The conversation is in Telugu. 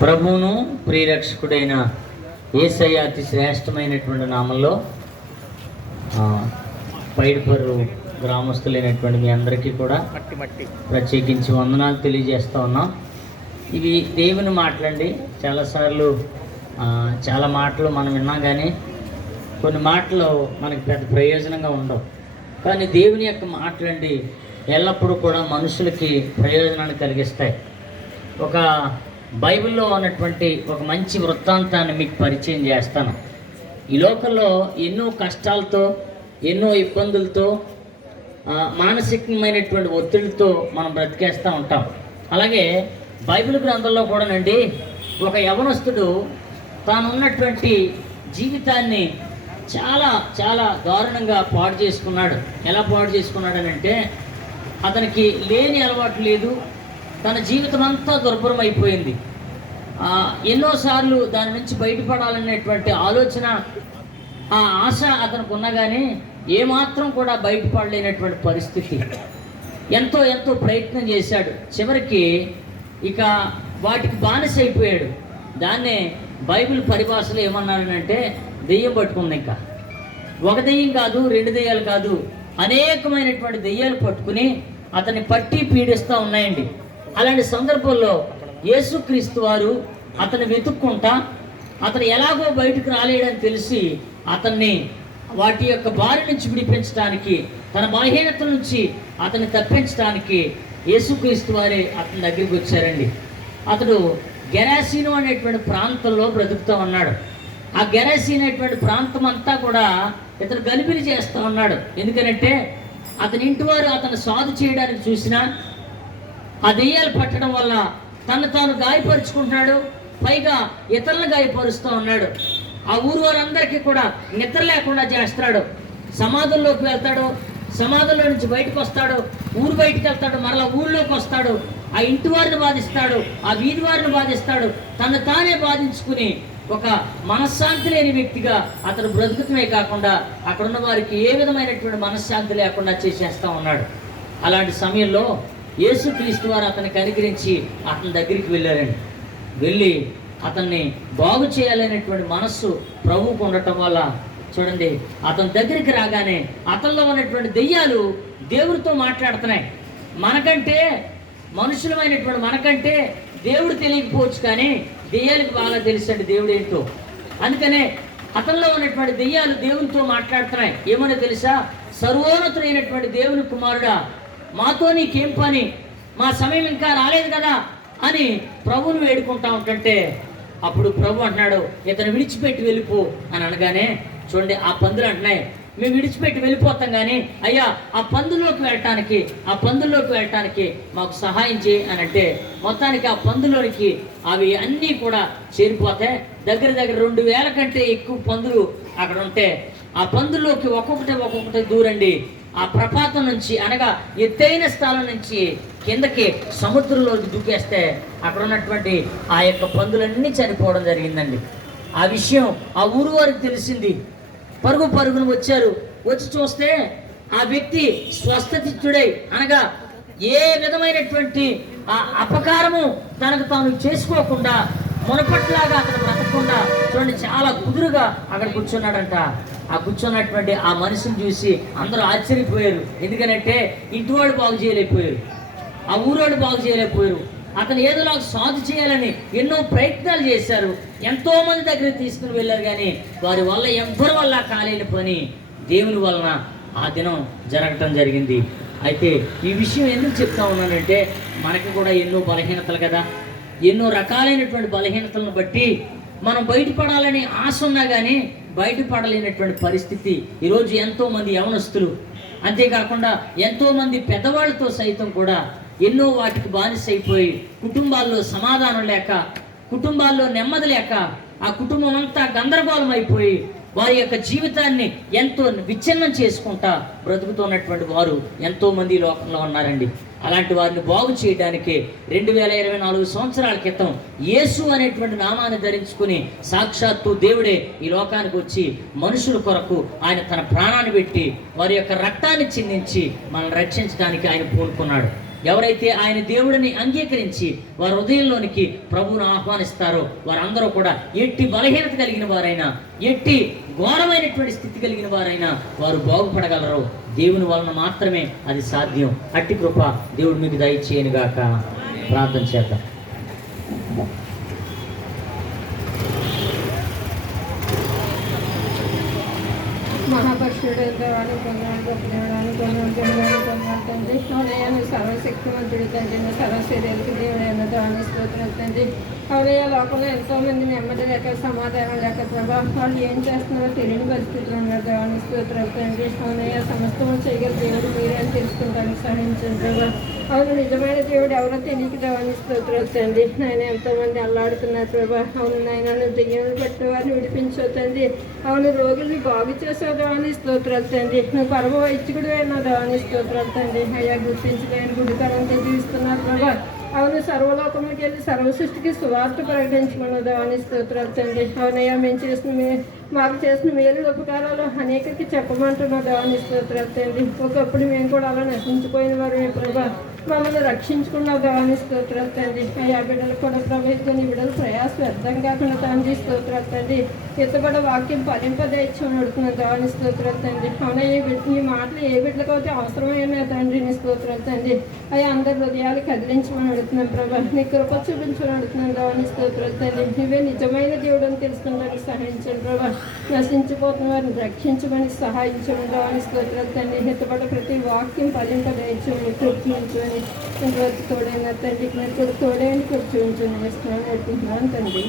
ప్రభువును ప్రియరక్షకుడైన యేసయ్య అతి శ్రేష్టమైనటువంటి నామంలో పైడిపర్రు గ్రామస్తులైనటువంటి మీ అందరికీ కూడా ప్రత్యేకించి వందనాలు తెలియజేస్తూ ఉన్నాం. ఇవి దేవుని మాటలండి. చాలాసార్లు చాలా మాటలు మనం విన్నాం, కానీ కొన్ని మాటలు మనకి పెద్ద ప్రయోజనంగా ఉండవు. కానీ దేవుని యొక్క మాటలండి ఎల్లప్పుడూ కూడా మనుషులకి ప్రయోజనాన్ని కలిగిస్తాయి. ఒక బైబిల్లో ఉన్నటువంటి ఒక మంచి వృత్తాంతాన్ని మీకు పరిచయం చేస్తాను. ఈ లోకంలో ఎన్నో కష్టాలతో, ఎన్నో ఇబ్బందులతో, మానసికమైనటువంటి ఒత్తిడితో మనం బ్రతికేస్తూ ఉంటాం. అలాగే బైబిల్ గ్రంథంలో కూడానండి ఒక యవనస్తుడు తానున్నటువంటి జీవితాన్ని చాలా చాలా దారుణంగా పాడు చేసుకున్నాడు. ఎలా పాడు చేసుకున్నాడనంటే, అతనికి లేని అలవాటు లేదు, తన జీవితం అంతా దుర్భరం అయిపోయింది. ఎన్నోసార్లు దాని నుంచి బయటపడాలనేటువంటి ఆలోచన, ఆ ఆశ అతనికి ఉన్నా కానీ ఏమాత్రం కూడా బయటపడలేనటువంటి పరిస్థితి. ఎంతో ఎంతో ప్రయత్నం చేశాడు. చివరికి ఇక వాటికి బానిస అయిపోయాడు. దాన్నే బైబిల్ పరిభాషలో ఏమన్నారనంటే దెయ్యం పట్టుకుంది. ఇంకా ఒక దెయ్యం కాదు, రెండు దెయ్యాలు కాదు, అనేకమైనటువంటి దెయ్యాలు పట్టుకుని అతన్ని పట్టి పీడిస్తూ ఉన్నాయండి. అలాంటి సందర్భంలో యేసుక్రీస్తు వారు అతన్ని వెతుక్కుంటా, అతను ఎలాగో బయటకు రాలేడని తెలిసి అతన్ని వాటి యొక్క బారి నుంచి విడిపించడానికి, తన బలహీనత నుంచి అతన్ని తప్పించడానికి యేసుక్రీస్తు వారే అతని దగ్గరికి వచ్చారండి. అతడు గెరాసీను అనేటువంటి ప్రాంతంలో బ్రతుకుతూ ఉన్నాడు. ఆ గెరాసీను అనేటువంటి ప్రాంతం అంతా కూడా ఇతను గలిబిలి చేస్తూ ఉన్నాడు. ఎందుకనంటే అతని ఇంటి వారు అతను సాధు చేయడానికి చూసినా ఆ దెయ్యాలు పట్టడం వల్ల తను తాను గాయపరుచుకుంటున్నాడు, పైగా ఇతరులను గాయపరుస్తూ ఉన్నాడు. ఆ ఊరు వారందరికీ కూడా నిద్ర లేకుండా చేస్తాడు. సమాధుల్లోకి వెళ్తాడు, సమాధుల్లో నుంచి బయటకు వస్తాడు, ఊరు బయటకు వెళ్తాడు, మరలా ఊళ్ళోకి వస్తాడు, ఆ ఇంటి వారిని బాధిస్తాడు, ఆ వీధి వారిని బాధిస్తాడు, తను తానే బాధించుకుని ఒక మనశ్శాంతి లేని వ్యక్తిగా అతను బ్రతుకుతమే కాకుండా అక్కడున్న వారికి ఏ విధమైనటువంటి మనశ్శాంతి లేకుండా చేసేస్తూ ఉన్నాడు. అలాంటి సమయంలో యేసుక్రీస్తు వారు అతన్ని కనికరించి అతని దగ్గరికి వెళ్ళారండి. వెళ్ళి అతన్ని బాగు చేయాలనేటువంటి మనస్సు ప్రభువుకు ఉండటం వల్ల చూడండి, అతని దగ్గరికి రాగానే అతనిలో ఉన్నటువంటి దెయ్యాలు దేవుడితో మాట్లాడుతున్నాయి. మనకంటే మనుషులమైనటువంటి మనకంటే దేవుడు తెలియకపోవచ్చు, కానీ దెయ్యాలకు బాగా తెలుసండి దేవుడు ఏంటో. అందుకనే అతనిలో ఉన్నటువంటి దెయ్యాలు దేవునితో మాట్లాడుతున్నాయి. ఏమని తెలుసా? సర్వోన్నతుడైనటువంటి దేవుని కుమారుడా, మాతో నీకేం పని, మా సమయం ఇంకా రాలేదు కదా అని ప్రభువుని వేడుకుంటా ఉంటుంటే, అప్పుడు ప్రభు అంటున్నాడు, ఇతను విడిచిపెట్టి వెళ్ళిపో అని అనగానే చూడండి, ఆ పందులు అంటున్నాయి, మేము విడిచిపెట్టి వెళ్ళిపోతాం, కానీ అయ్యా ఆ పందుల్లోకి వెళ్ళటానికి మాకు సహాయం చేయి అని అంటే, మొత్తానికి ఆ పందులోనికి అవి అన్నీ కూడా చేరిపోతాయి. దగ్గర 2000 కంటే ఎక్కువ పందులు అక్కడ ఉంటే, ఆ పందుల్లోకి ఒక్కొక్కటి దూరండి. ఆ ప్రపాతం నుంచి, అనగా ఎత్తైన స్థలం నుంచి కిందకి సముద్రంలోకి దూకేస్తే అక్కడ ఉన్నటువంటి ఆ యొక్క పందులన్నీ చనిపోవడం జరిగిందండి. ఆ విషయం ఆ ఊరు వారికి తెలిసింది. పరుగున వచ్చారు. వచ్చి చూస్తే ఆ వ్యక్తి స్వస్థచిత్తుడై, అనగా ఏ విధమైనటువంటి ఆ అపకారము తనకు తాను చేసుకోకుండా, మునపట్లాగా అతను బ్రతకకుండా చూడండి చాలా కుదురుగా అక్కడ కూర్చున్నాడంట. ఆ కూర్చున్నటువంటి ఆ మనిషిని చూసి అందరూ ఆశ్చర్యపోయారు. ఎందుకనంటే ఇంటివాడు బాగు చేయలేకపోయారు, ఆ ఊరోడు బాగు చేయలేకపోయారు. అతను ఏదోలాగా సాధు చేయాలని ఎన్నో ప్రయత్నాలు చేశారు. ఎంతో మంది దగ్గర తీసుకుని వెళ్ళారు, కానీ వారి వల్ల ఎవ్వరి వల్ల కాలేని పని దేవుని వలన ఆ దినం జరగటం జరిగింది. అయితే ఈ విషయం ఎందుకు చెప్తా ఉన్నానంటే, మనకి కూడా ఎన్నో బలహీనతలు కదా, ఎన్నో రకాలైనటువంటి బలహీనతలను బట్టి మనం బయటపడాలని ఆశ ఉన్నా కానీ బయటపడలేనటువంటి పరిస్థితి ఈరోజు ఎంతోమంది యవనస్తులు, అంతేకాకుండా ఎంతోమంది పెద్దవాళ్ళతో సైతం కూడా ఎన్నో వాటికి బానిస అయిపోయి, కుటుంబాల్లో సమాధానం లేక, కుటుంబాల్లో నెమ్మది లేక, ఆ కుటుంబం అంతా గందరగోళం అయిపోయి వారి యొక్క జీవితాన్ని ఎంతో విచ్ఛిన్నం చేసుకుంటా బ్రతుకుతున్నటువంటి వారు ఎంతోమంది లోకంలో ఉన్నారండి. అలాంటి వారిని బాగు చేయడానికి 2024 సంవత్సరాల క్రితం యేసు అనేటువంటి నామాన్ని ధరించుకుని సాక్షాత్తు దేవుడే ఈ లోకానికి వచ్చి మనుషుల కొరకు ఆయన తన ప్రాణాన్ని పెట్టి వారి యొక్క రక్తాన్ని చిందించి మనల్ని రక్షించడానికి ఆయన పూనుకున్నాడు. ఎవరైతే ఆయన దేవుడిని అంగీకరించి వారి హృదయంలోనికి ప్రభువును ఆహ్వానిస్తారో వారందరూ కూడా ఎట్టి బలహీనత కలిగిన వారైనా, ఎట్టి ఘోరమైనటువంటి స్థితి కలిగిన వారైనా వారు బాగుపడగలరు. దేవుని వలన మాత్రమే అది సాధ్యం. అట్టి కృప దేవుడు మీకు దయచేయనుగాక. ప్రార్థన చేద్దాం. మహాపరుషుడు దేవాన్ని పొందాలి, గొప్ప దేవడాన్ని పొందాలి, దేవుడాన్ని పొందాలి తండ్రి. అవునయ్య సర్వశక్తిమంతుడు తండ్రి, సర్వశరీరానికి దేవుడైన దేవాన్ని స్తోత్రం తండ్రి. అవునయ్య లోకంలో ఎంతోమంది నెమ్మది లేక సమాధానం లేక ప్రభా వాళ్ళు ఏం చేస్తున్నారో తెలియని పరిస్థితులు ఉన్నారు. దేవాన్ని స్తోత్రం తండ్రి. అవునయ్య సమస్తము చేయగల దేవుడు మీరే అని తెలుసుకుంటానికి సహాయించండి ప్రభా. అవును నిజమైన దేవుడు ఎవరో తెలియక దేవాన్ని స్తోత్రం తండ్రి. నాయన ఎంతోమంది అల్లాడుతున్నారు ప్రభా. అవును నాయన దెయ్యాలు పట్టిన వారిని విడిపించవు తండ్రి. అవును రోగుల్ని బాగు చేసే దేవాన్ని స్తోత్రాలు తండ్రి. నువ్వు పరమ వైద్యుడు అయిన దేవాన్ని స్తోత్రాలు తండ్రి. అయ్యా గుర్తించలేని గుడికరంతో జీవిస్తున్నారు ప్రభా. అవును సర్వలోకంలోకి వెళ్ళి సర్వ సృష్టికి సువార్త ప్రకటించమన్న దేవాన్ని స్తోత్రాలు తండ్రి. అవునయ్యా మాకు చేసిన మేలు ఉపకారాలు అనేకకి చెప్పమంటున్న దేవాన్ని స్తోత్రాలు తండ్రి. ఒకప్పుడు మేము కూడా అలా నశించిపోయిన వారు ప్రభా, మమ్మల్ని రక్షించుకున్న దేవాన్ని స్తోత్రాలు తండ్రి. అయ్యా బిడ్డలు కూడా ప్రభావితం బిడ్డలు ప్రయాస వ్యర్థం కాకుండా తండ్రి స్తోత్రాలు తండ్రి. ఎత్తబడ వాక్యం ఫలింపదయచ్చని అడుగుతున్న దేవాన్ని స్తోత్రాలు తండ్రి. అవునయ్య ఈ మాటలు ఏ బిడ్డలకైతే అవసరమైన తండ్రి నీ స్తోత్రాలు తండ్రి. అయ్యా అందరి హృదయాలు కదిలించమని అడుగుతున్నాను ప్రభా. నీ కృప చూపించమని అడుగుతున్నాను దేవాన్ని స్తోత్రాలు తండ్రి. నువ్వే నిజమైన దేవుడు అని తెలుసుకుంటానికి సహాయించండి ప్రభా. నశించిపోతున్న వారిని రక్షించమని సహాయించమని దేవాన్ని స్తోత్రాలు తండ్రి. ఎత్తబడ ప్రతి వాక్యం ఫలింపదయచ్చని కూర్చుంచుకొని ఇంతవరకు తోడైన తండ్రి మీరు కూడా తోడైన కూర్చుంచుని వేస్తున్నాను అడుగుతున్నాను తండ్రి.